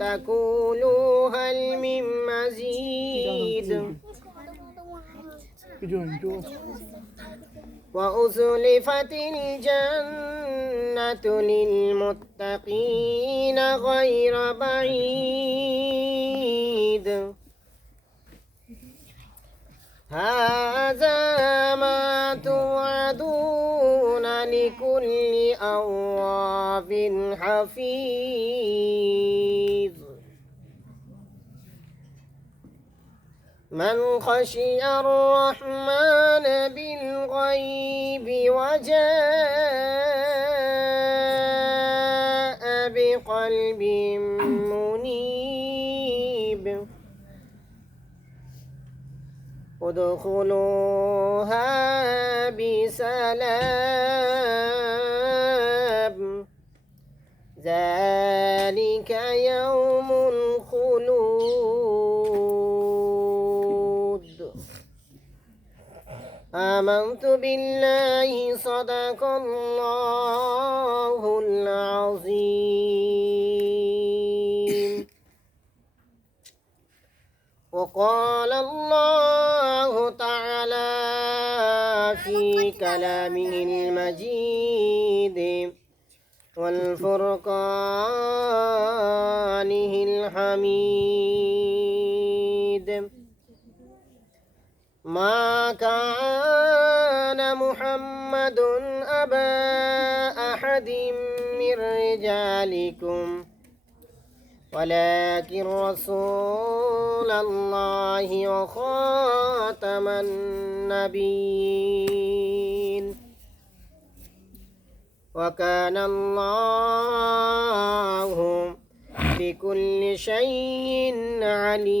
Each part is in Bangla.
وتقول هل من مزيد؟ وأزلفت الجنة للمتقين غير بعيد. هذا ما توعدون لكل أواب حفيظ. من خشي الرحمن بالغيب وجاء بقلب منيب. ادخلوها بسلام. آمنت بالله صدق الله العظيم. وقال الله تعالى في كلامه المجيد والفرقانه الحميد. ما كان محمد أبا أحد من رجالكم. ولكن رسول الله وخاتم النبيين. وكان الله بكل شيء عليما.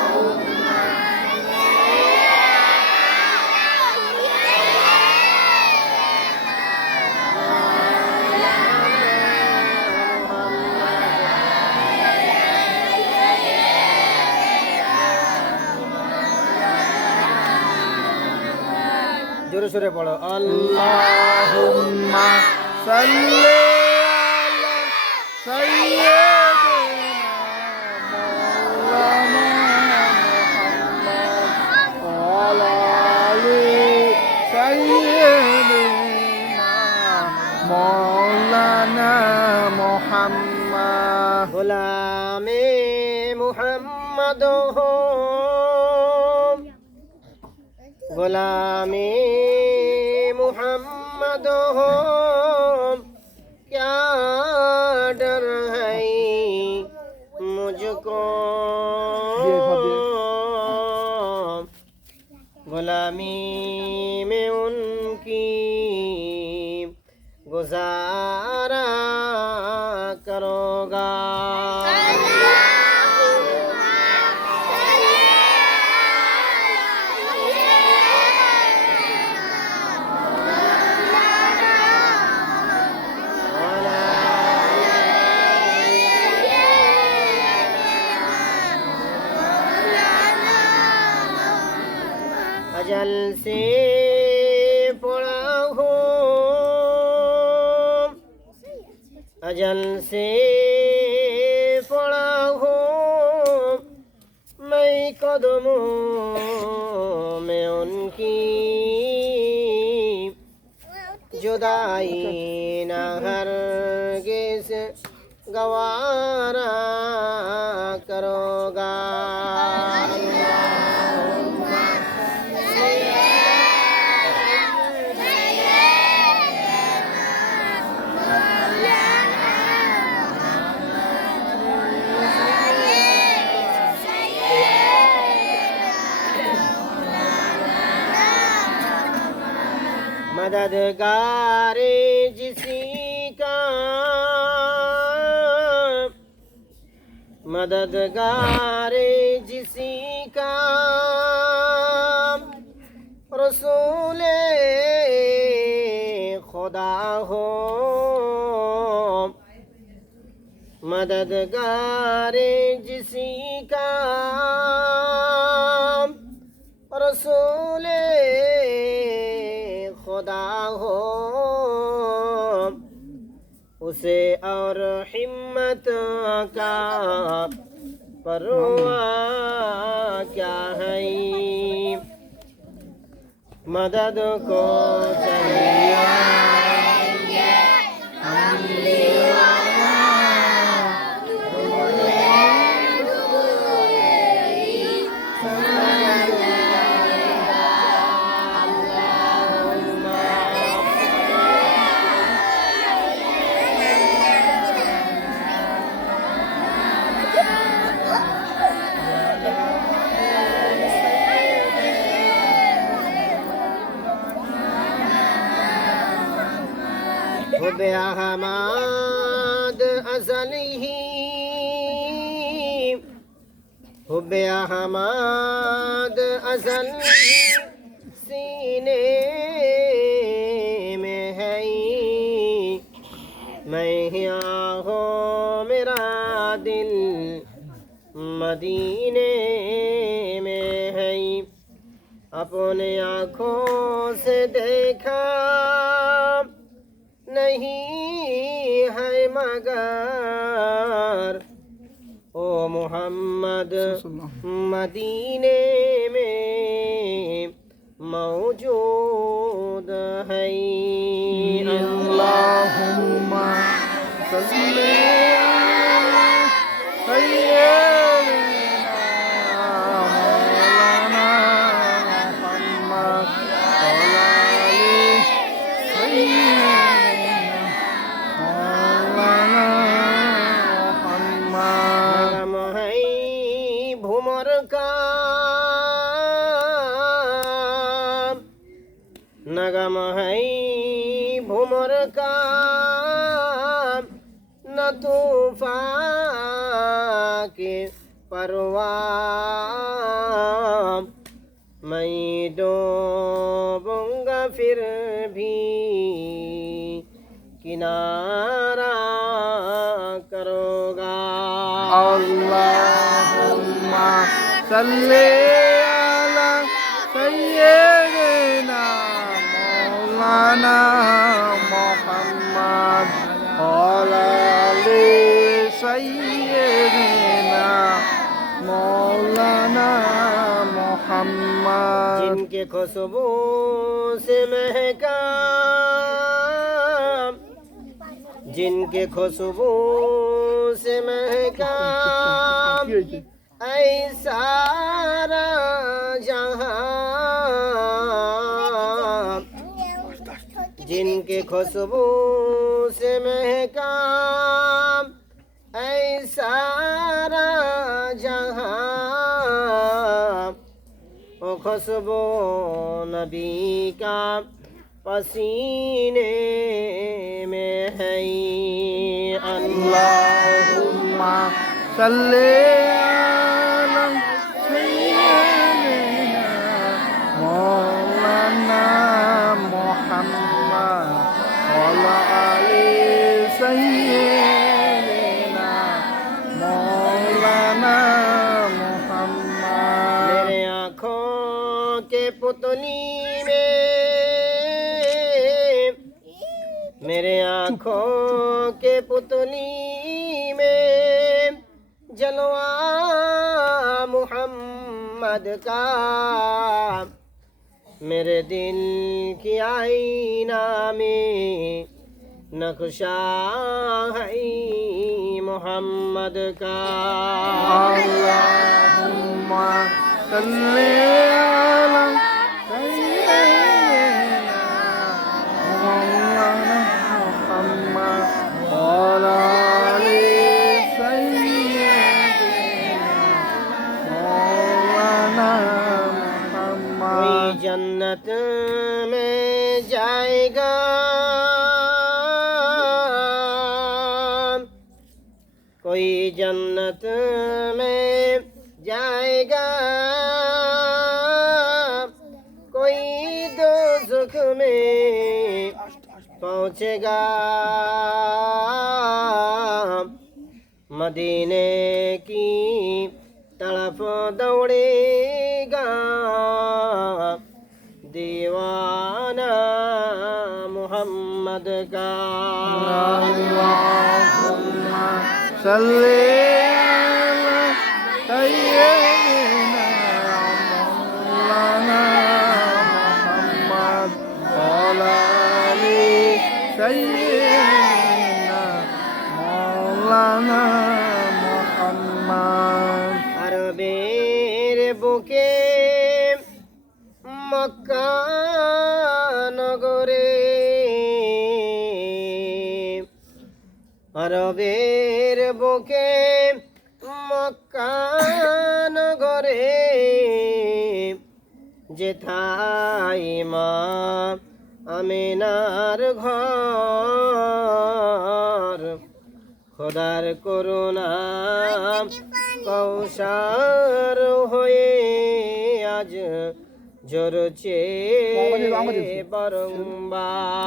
সোরে পড়ো আল্লাহ সাল্লি मददगार जिसी का मददगार जिसी का रसूल खुदा हो मददगार उसे और हिम्मत का परवा क्या है मदद को चाहिए حب احمد ازل ہی حب احمد ازل سینے میں ہے میں ہو میرا دل مدینے میں ہے اپنے آنکھوں سے دیکھا نہیں ہے مگر او محمد مدینے میں موجود ہے۔ اللہم صلی اللہ علیہ وسلم۔ সাল্লে আলা সাইয়্যিদিনা মাওলানা মুহাম্মদ আলা আলি সাইয়্যিদিনা মাওলানা মুহাম্মদ। जिनके खुशबू से महका जिनके खुशबू से سارا جہاں جن کے خوشبو سے مہکا اے سارا جہاں او خوشبو نبی کا پسینے میں ہے۔ اللہ صلی पानी में मेरे आंखों के पुतली में जलवा मोहम्मद का मेरे दिल की आईना में नक्शा है मोहम्मद का अल्लाहुम्मा सल्ली محمدك اللهم صل على যেথাই মা আমিনার ঘর। খোদার করুণা কৌশার হয়ে আজ জোরছে বারংবার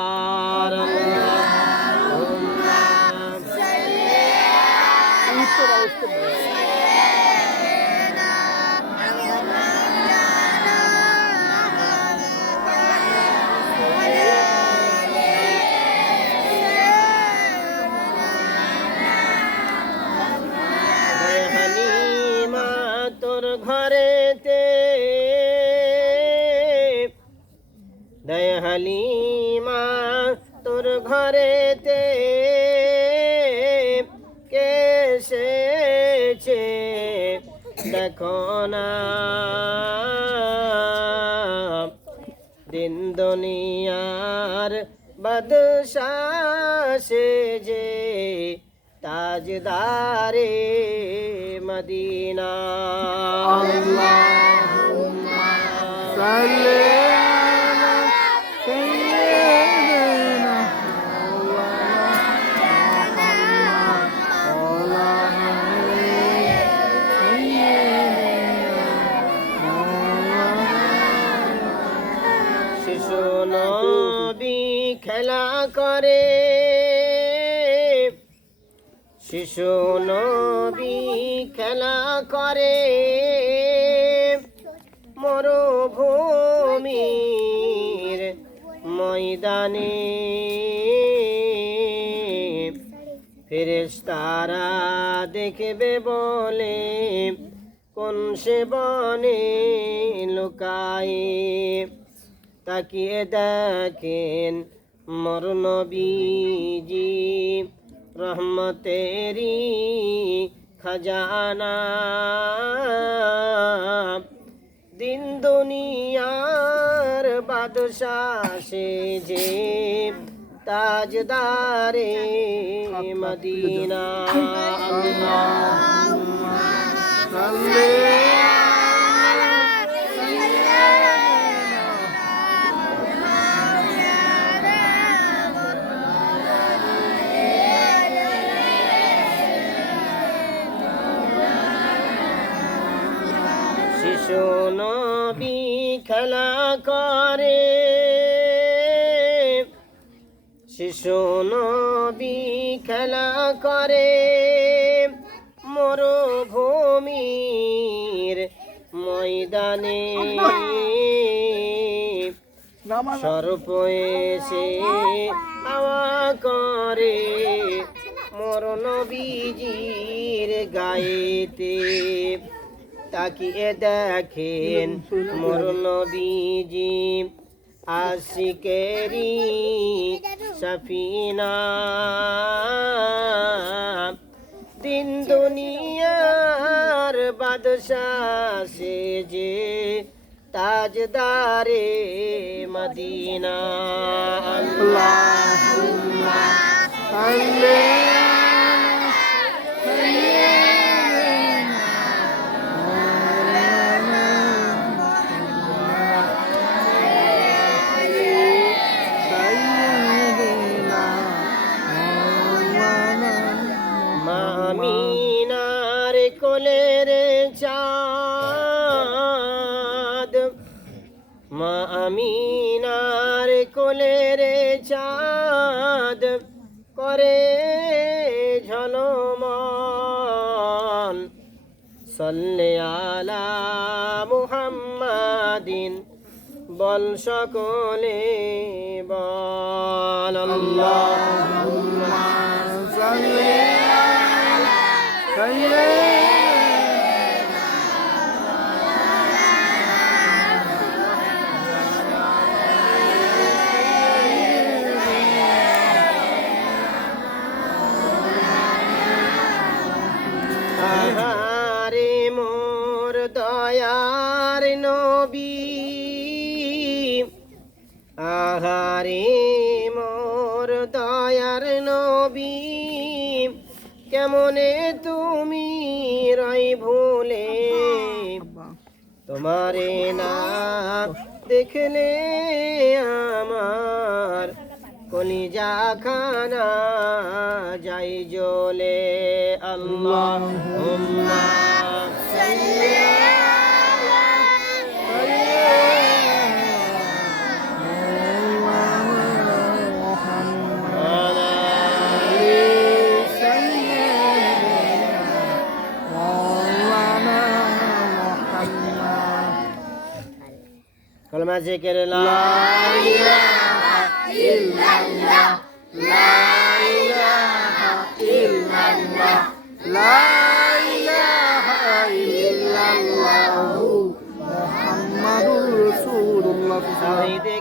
এসেছে। দেখো না। দিন দুনিয়ার বাদশাসে যে তাজদারে মদিনা। আল্লাহ সাল্লাল্লাহু শিশু খেলা করে। মরুভূমির ময়দানে ফেরেশতারা দেখবে বলে, কোন সে বনে লুকায়ে তাকিয়ে দেখেন মর নবীজি রহমতেরি খজানা দিন দুনিয়ার বাদশাহ যে তাজদারে মদিনা নবী খেলা করে। শিশু নবী খেলা করে। মরুভূমির ময়দানে। সর্প এসে আওয়া করে। মোর নবীজির গায়েতে তাকিয়ে দেখেন মোর নবীজি আশিকেরি সফিনা। দিন দুনিয়ার বাদশাহ যে তাজদারে মদিনা। আল্লাহ আল্লাহ সল্লে আলা মুহাম্মাদিন। বল সকলে বল। আল্লাহ আহারে তোমারে না। দেখলে আমার কলিজা খানা যাই জলে আল্লাহ নামা জিকির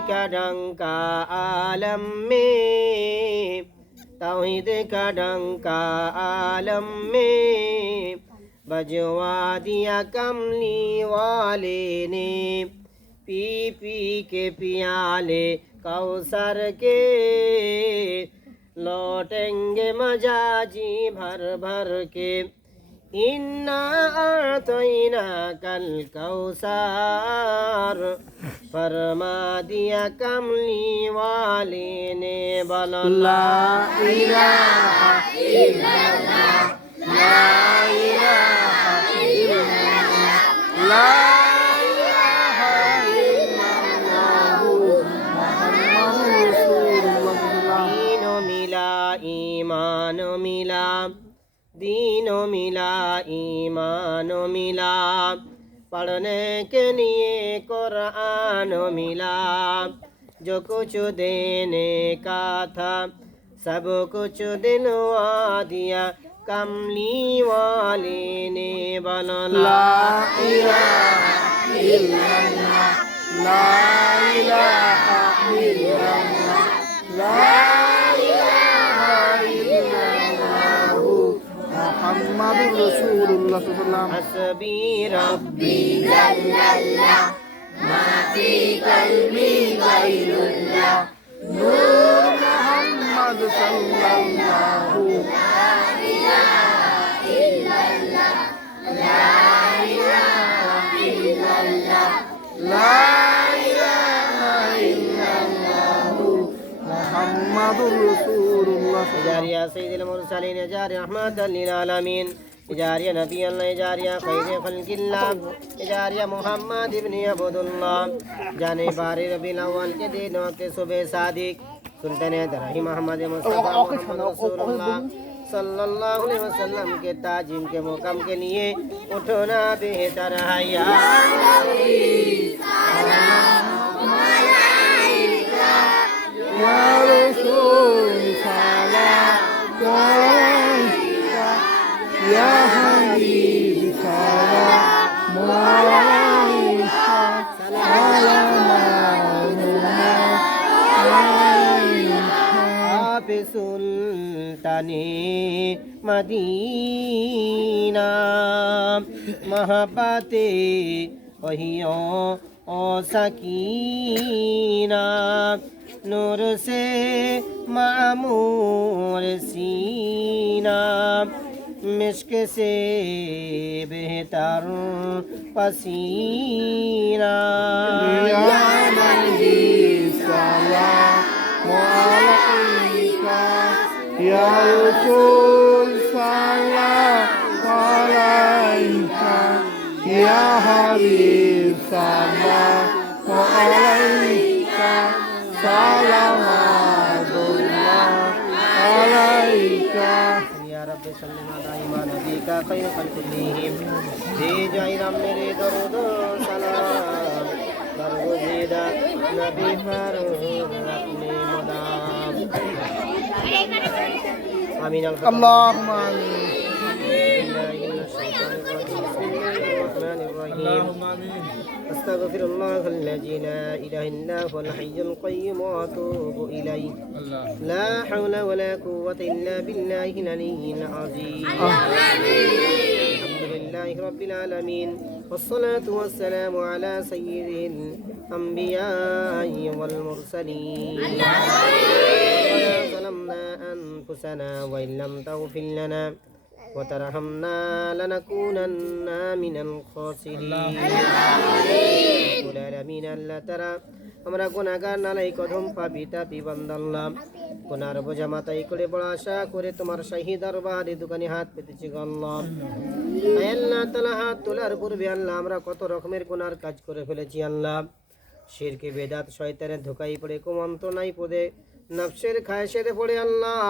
kadangka alam me tauhid kadangka alam me bajwa diya kamli wale ne پی پی کے پیالے کوثر کے لوٹیں گے مجاجی بھر بھر کے۔ انا آتینا کل کوثر فرما دیا کملی والے نے، بل اللہ ईमान मिला दीन मिला ईमान मिला पढ़ने के लिए कुरान मिला जो कुछ देने का था सब कुछ दिलवा दिया कमली वाले ने बनला محمد رسول الله صلى الله عليه وسلم حسبي ربي محمد صلى الله لا إله محمد رسول الله اجعل يا سيد المرسلين اجعل رحمة للعالمين اجعل يا نبي الله اجعل يا خير خلق الله اجعل يا محمد ابن عبد الله جانے بارے ربی الاول کے دن وقت صبح صادق سلطنت رہی محمد مصطفیٰ محمد رسول اللہ सल्लल्लाहु अलैहि वसल्लम के ताजिम के मुकाम के लिए उठना बेहतर है या সুলতানে মদিনা মহাপাতে অহিয় ও সকিনা नूर से मामूर सीना मिश्क से बेहतर पसीना या रसूल सल्लल्लाहु अलैहि या हबीब सल्लल्लाहु अलैहि সালাম আলাইকা يا رب صل دائما نبيك خير خلق كلهم دي جايرام میرے درود سلام برگزیدہ نبی فاروق اپنے مدام آمین اللهم آمين اللهم آمين أستغفر الله الذي لا إله إلا هو الحي القيوم وأتوب إليه. لا حول ولا قوة إلا بالله العلي العظيم. الحمد لله رب العالمين والصلاة والسلام على سيد الأنبياء والمرسلين. ربنا ظلمنا أنفسنا وإن لم تغفر لنا. وترحمنا لنكونن من الخاسرين রব্বুল আলামিন আল্লাহ তারা আমরা গুনাহগার নালাই কদম পাপি তাপি বান্দাল্লাম গুনার বোঝা মাথায় করে বড় আশা করে তোমার শাহী দরবারে দোকানে হাত পেতেছি গল্লাম আল্লাহ তালা হাত তোলার পূর্বে আল্লাহ আমরা কত রকমের গুনার কাজ করে ফেলেছি আল্লাহ শিরকে বেদাত শয়তানের ধোকাই পড়ে কুমন্ত্রণাই পদে নফসের খায়সের পড়ে আল্লাহ।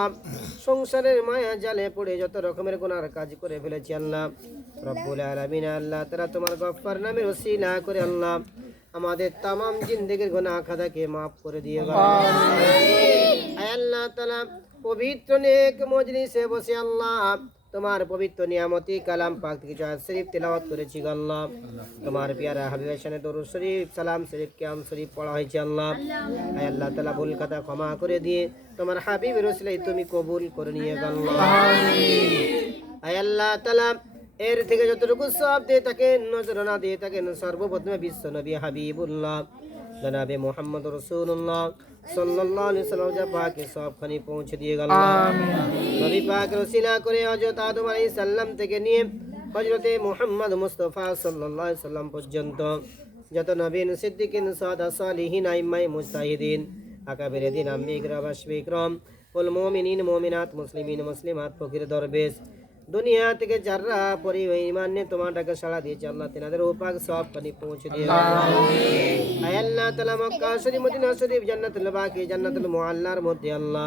সংসারের মায়া জালে পড়ে যত রকমের গুনার কাজ করে ফেলেছি আল্লাহ। রব্বুল আলামিন আল্লাহ তারা তোমার গফফার নামের না করে আল্লাহ। আমাদের তামাম জিন্দেগির গুনাহ খাদাকে মাফ করে দিয়ে আল্লাহ তাআলা পবিত্র নেক মজলিসে বসে আল্লাহ। তোমার পবিত্র নিয়ামতি কালাম পাক থেকে জয় শরীফ তেলাওয়াত করেছি আল্লাহ। তোমার পিয়ারা হাবিবের সামনে দরুদ শরীফ সালাম শরীফ কিয়াম শরীফ পড়া হয়েছে আল্লাহ। আয় আল্লাহ তাআলা ভুল কথা ক্ষমা করে দিয়ে তোমার হাবিবের ওসিলায় তুমি কবুল করে নিয়ে আল্লাহ। আয় আল্লাহ তাআলা এর থেকে যতটুকু সব দিয়ে থাকেন নজরানা দিয়ে থাকেন সর্বপ্রথমে বিশ্ব নবী হাবিবুল্লাহ। জনাবে মোহাম্মদ রসুল্লাহ সাল্লাল্লাহু আলাইহি সাল্লাম যা পাকে সবখানি পৌঁছে দিয়ে গেল। নবী পাক রসিলা করে হযরত আদম আলাইহিস সালাম থেকে নিয়ে হযরতে মুহাম্মদ মুস্তাফা সাল্লাল্লাহু আলাইহি সাল্লাম পর্যন্ত যত নবীন সিদ্দিকিন সাদা সালিহিন মুস্তাহিদিন আকাবের দিন আম্মি ইকরাম আশফিকরম উল মুমিনিন মুমিনাত মুসলিমিন মুসলিমাত ফকির দরবেশ দুনিয়া থেকে যারা পরি ইমান নিয়ে তোমার ডাকে সাড়া দিয়েছে আল্লাহ তেনাদের উপাক সব পানি পৌঁছে দিয়ে আল্লাহ। তালা মক্কা শরীফ মদিনা শরীফ জান্নাতুল বাকি জান্নাতুল মোয়াল্লার মধ্যে আল্লাহ।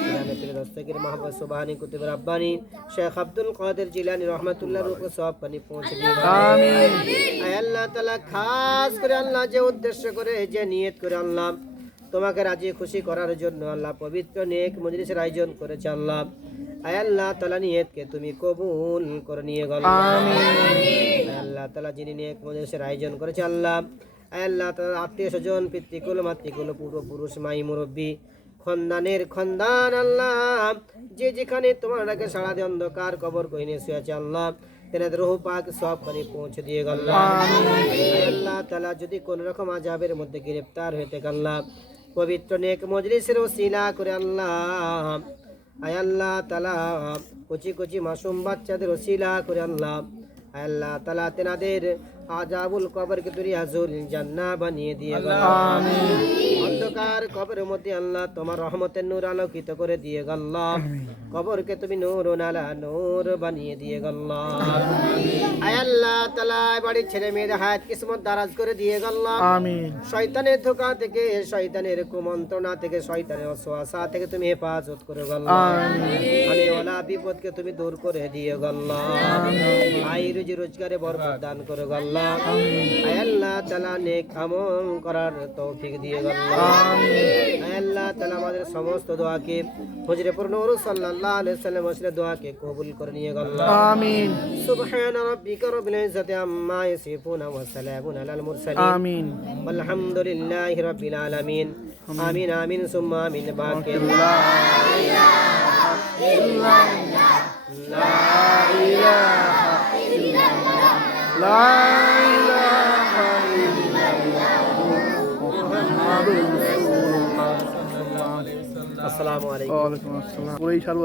दस्तगिर महबूब सुबहानी कुतुब সব পানি পৌঁছে আমিন। আল্লাহ তাআলা খাস করে আল্লাহ যে উদ্দেশ্য করে যে নিয়ত করে আল্লাহ। তোমাকে রাজি খুশি করার জন্য আল্লাহ পবিত্র নেক মজলিসের আয়োজন করেছে আল্লাহ। আয় আল্লাহ তালা নিয়তকে তুমি কবুল করে নিয়ে গেল। আল্লাহ তালা যিনি নেক মজলিসের আয়োজন করেছে আল্লাহ। আয় আল্লাহ তালা আত্মীয় স্বজন পিতৃকুল মাতৃকুল পূর্বপুরুষ মাই মুরব্বী। খন্দানের খন্দান আল্লাহ। যে যেখানে তোমার ডাকে সারা দিয়ে অন্ধকার কবর কহিনে শুয়েছে আল্লাহ। তেনাদের রহু পাক সব পানি পৌঁছে দিয়ে গেল আল্লাহ। তালা যদি কোন রকম আজাবের মধ্যে গ্রেফতার হইতে আল্লাহ, পবিত্র নেক মজলিসের ওসিলা করে আল্লাহ। আয় আল্লাহ তালা কচি কচি মাসুম বাচ্চাদের ওসিলা করে আল্লাহ। আয় আল্লাহ তালা তেনাদের আজাবুল কবরকে তুমি আজুল জান্না বানিয়ে দিয়ে গেল। আমিন। অন্ধকার কবরের মধ্যে আল্লাহ তোমার রহমতের নূর আলোকিত করে দিয়ে গেল। কবরকে তুমি নূর নালা নূর বানিয়ে দিয়ে গেল। আয় আল্লাহ তালা বাড়ির ছেলে মেয়েদের হায়াত কিসমত দারাজ করে দিয়ে গেল। আমিন। শয়তানের ধোকা থেকে শয়তানের কুমন্ত্রণা থেকে শয়তানের অসোয়াশা থেকে তুমি হেফাজত করে গেল। মানে ওলা বিপদকে তুমি দূর করে দিয়ে গেল। আই রুজি রোজগারে বরকত দান করে আল্লাহ। তৌফিক দিয়ে আল্লাহ তালা আমাদের সমস্ত দোয়াকে হজরে পূর্ণর সাল্লাল্লাহু আলাইহি সাল্লাম আসলে কবুল করে নিয়ে আল্লাহ আমিন। সুবহান রাব্বিকা রব্বিল আমিন। আমিন। আমিন সুম্মা আসসালামু আলাইকুম। ওয়ালাইকুম আসসালাম। ওই সারু